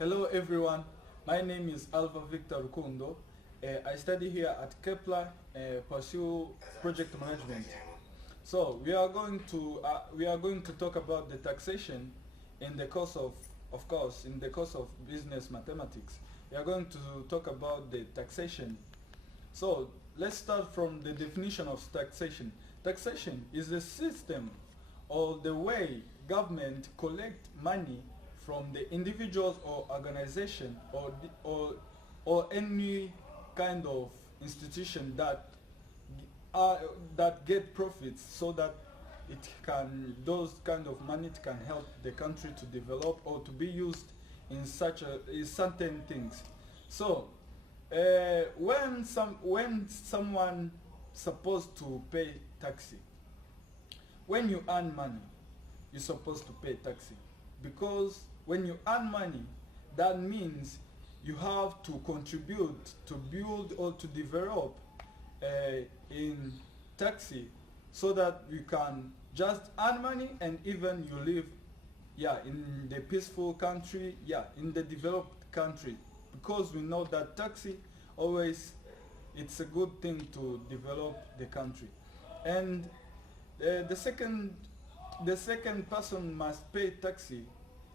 Hello everyone, my name is Alva Rukundo. I study here at Kepler, pursue project management. So we are going to talk about the taxation in the course of course, in the course of business mathematics. We are going to talk about the taxation. So let's start from the definition of taxation. Taxation is the system or the way government collect money from the individuals or organization or any kind of institution that get profits, so that those kind of money can help the country to develop or to be used in certain things. So when someone supposed to pay taxi, when you earn money, you're supposed to pay taxi, because when you earn money, that means you have to contribute to build or to develop in taxi, so that you can just earn money and even you live in the peaceful country, in the developed country, because we know that taxi always, it's a good thing to develop the country. And the second person must pay taxi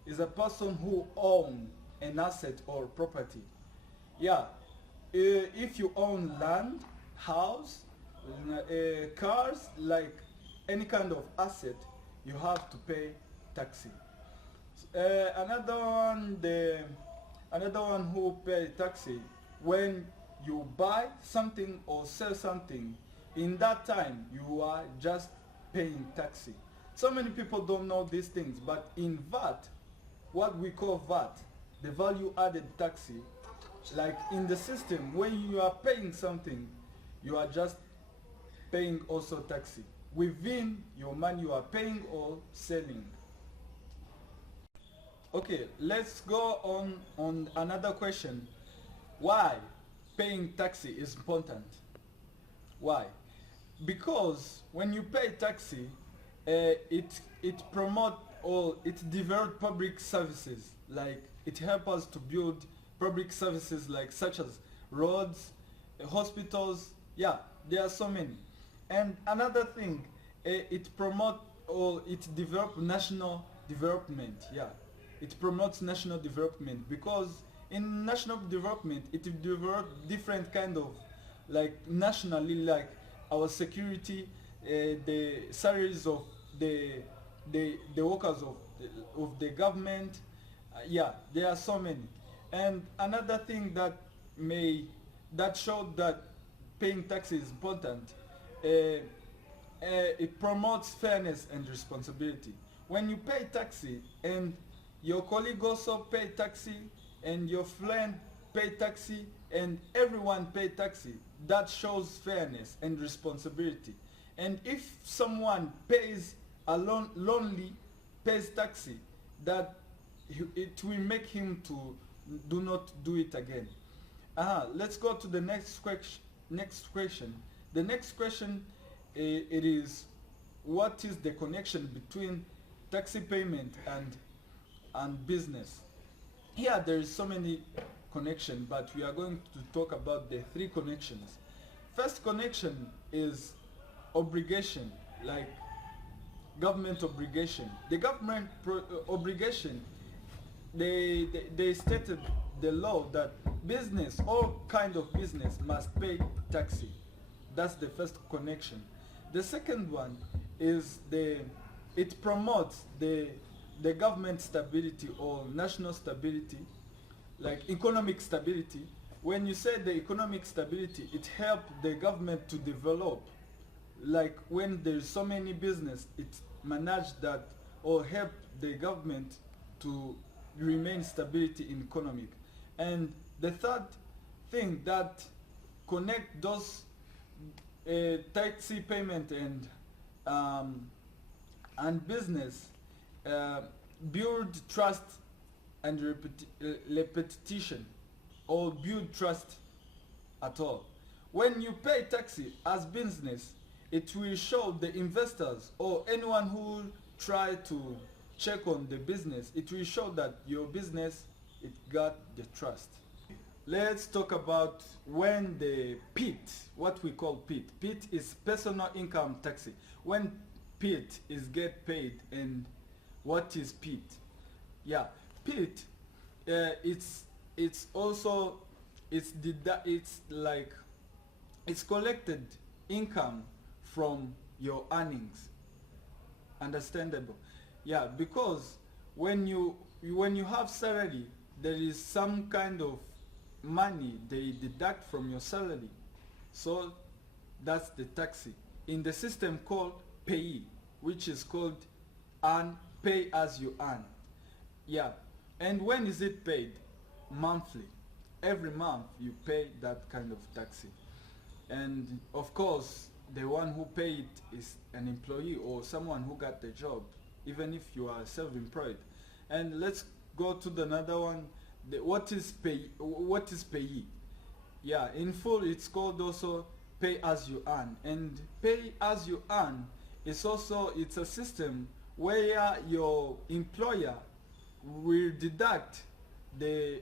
is a person who own an asset or property. If you own land, house, cars, like any kind of asset, you have to pay taxi. Another one who pay taxi when you buy something or sell something. In that time, you are just paying taxi. So many people don't know these things, but in VAT, what we call VAT, the value added taxi, like in the system, when you are paying something, you are just paying also taxi within your money you are paying or selling. Okay, let's go on another question. Why paying taxi is important? Why? Because when you pay taxi, it promote or it develop public services, like it helps us to build public services like such as roads, hospitals. There are so many. And another thing, it promote or it develop national development. It promotes national development, because in national development it develop different kind of, like nationally, like our security, the salaries of the workers of the government. There are so many. And another thing that showed that paying taxes is important, it promotes fairness and responsibility. When you pay taxi and your colleague also pay taxi and your friend pay taxi and everyone pay taxi, that shows fairness and responsibility. And if someone pays lonely pays taxi, that it will make him to do not do it again. Let's go to the next question. The next question, it is, what is the connection between taxi payment and business? Here there is so many connection, but we are going to talk about the three connections. First connection is obligation, like government obligation. The government obligation, they stated the law that business, all kind of business, must pay taxi. That's the first connection. The second one is it promotes the government stability or national stability, like economic stability. When you say the economic stability, it helps the government to develop. Like when there's so many business, it manage that or help the government to remain stability in economic. And the third thing that connect those taxi payment and business, build trust and repetition, or build trust at all. When you pay taxi as business, it will show the investors or anyone who try to check on the business, it will show that your business it got the trust. Let's talk about when the PIT, what we call PIT. PIT is personal income tax. When PIT is get paid, and what is PIT? Yeah, PIT, it's also it's like it's collected income from your earnings. Understandable? Yeah, because when you have salary, there is some kind of money they deduct from your salary, so that's the tax in the system called payee, which is called pay as you earn. Yeah, and when is it paid? Monthly. Every month you pay that kind of tax, and of course the one who pay it is an employee or someone who got the job, even if you are self-employed. And let's go to the another one. What is payee? Yeah, in full it's called also pay as you earn. And pay as you earn is also, it's a system where your employer will deduct the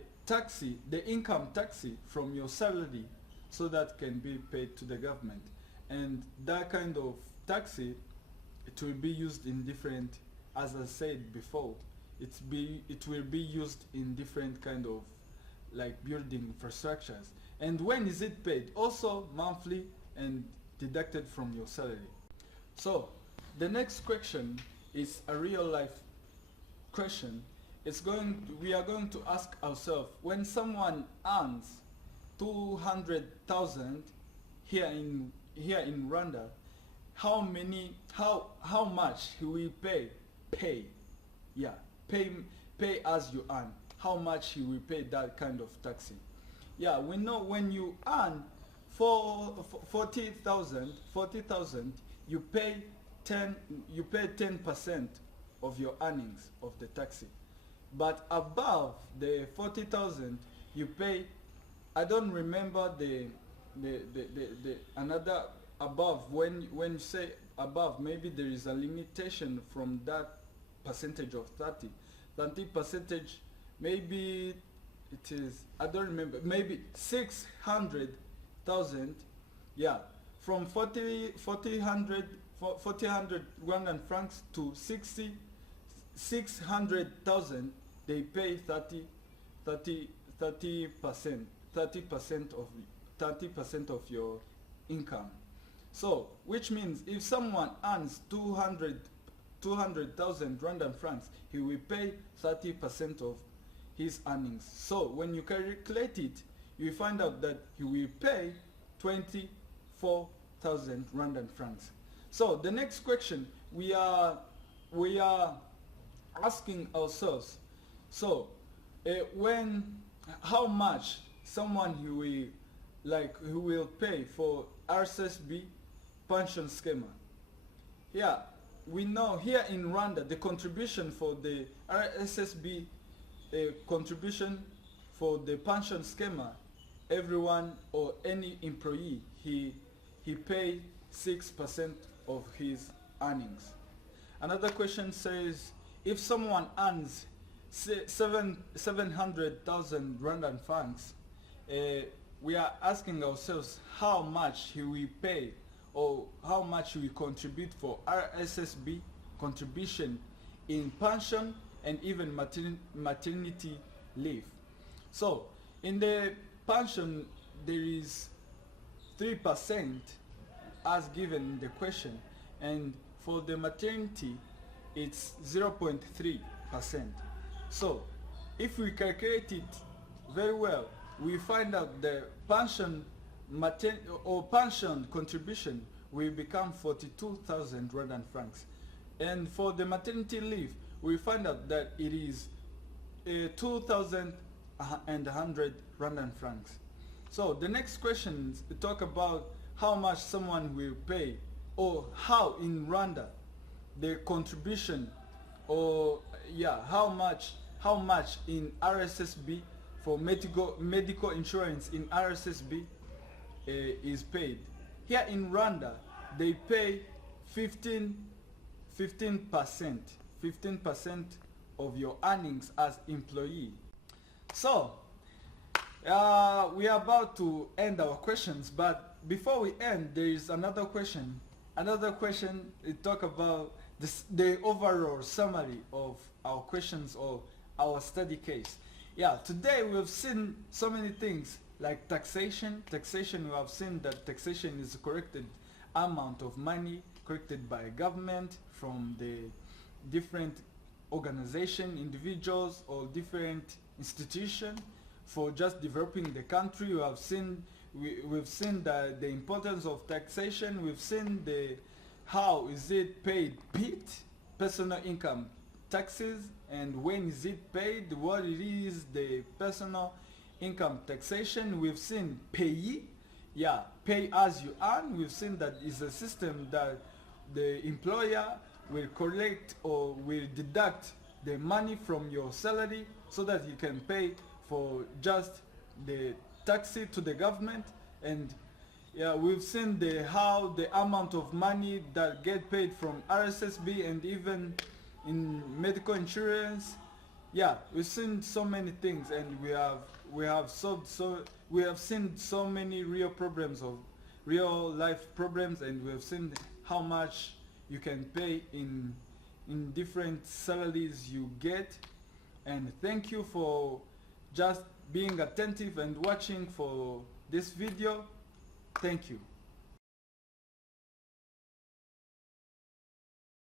income tax from your salary, so that can be paid to the government. And that kind of tax, it will be used in different, as I said before, it will be used in different kind of like building infrastructures. And when is it paid? Also monthly and deducted from your salary. So the next question is a real life question. We are going to ask ourselves, when someone earns 200,000 here in Rwanda, how much he will pay? Yeah, pay as you earn. How much he will pay that kind of tax? Yeah, we know when you earn 40,000, you pay 10% of your earnings of the tax. But above the 40,000, you pay, I don't remember the another above. When you say above, maybe there is a limitation from that percentage of 30 percentage, maybe it is, I don't remember, maybe 600,000. Yeah, from 40 Rwandan francs to 600,000, they pay 30% of your income. So which means if someone earns 200,000 Rwandan francs, he will pay 30% of his earnings. So when you calculate it, you will find out that he will pay 24,000 Rwandan francs. So the next question we are asking ourselves, so how much someone who will pay for RSSB pension schema? Yeah, we know here in Rwanda the contribution for the RSSB contribution for the pension schema, everyone or any employee, he pay 6% of his earnings. Another question says, if someone earns 700,000 Rwandan francs, we are asking ourselves how much he will pay or how much he will contribute for RSSB contribution in pension and even maternity leave. So in the pension there is 3% as given in the question, and for the maternity it's 0.3%. So if we calculate it very well, we find out the pension contribution will become 42,000 Rwandan francs. And for the maternity leave, we find out that it is 2,100 Rwandan francs. So the next questions talk about how much someone will pay, or how in Rwanda the contribution, or yeah, how much in RSSB for medical insurance in RSSB is paid. Here in Rwanda they pay 15% of your earnings as employee. So we are about to end our questions, but before we end, there is another question. Another question, it talk about the overall summary of our questions or our study case. Yeah, today we have seen so many things like taxation. Taxation, we have seen that taxation is a corrected amount of money collected by a government from the different organization, individuals, or different institution for just developing the country. We have seen we've seen the importance of taxation. We've seen the how is it paid, personal income taxes, and when is it paid, what it is, the personal income taxation. We've seen payee, yeah, pay as you earn. We've seen that is a system that the employer will collect or will deduct the money from your salary so that you can pay for just the taxi to the government. And yeah, we've seen how the amount of money that get paid from RSSB and even in medical insurance. Yeah, we've seen so many things, and we have seen so many real problems of real life problems, and we have seen how much you can pay in different salaries you get. And thank you for just being attentive and watching for this video. Thank you.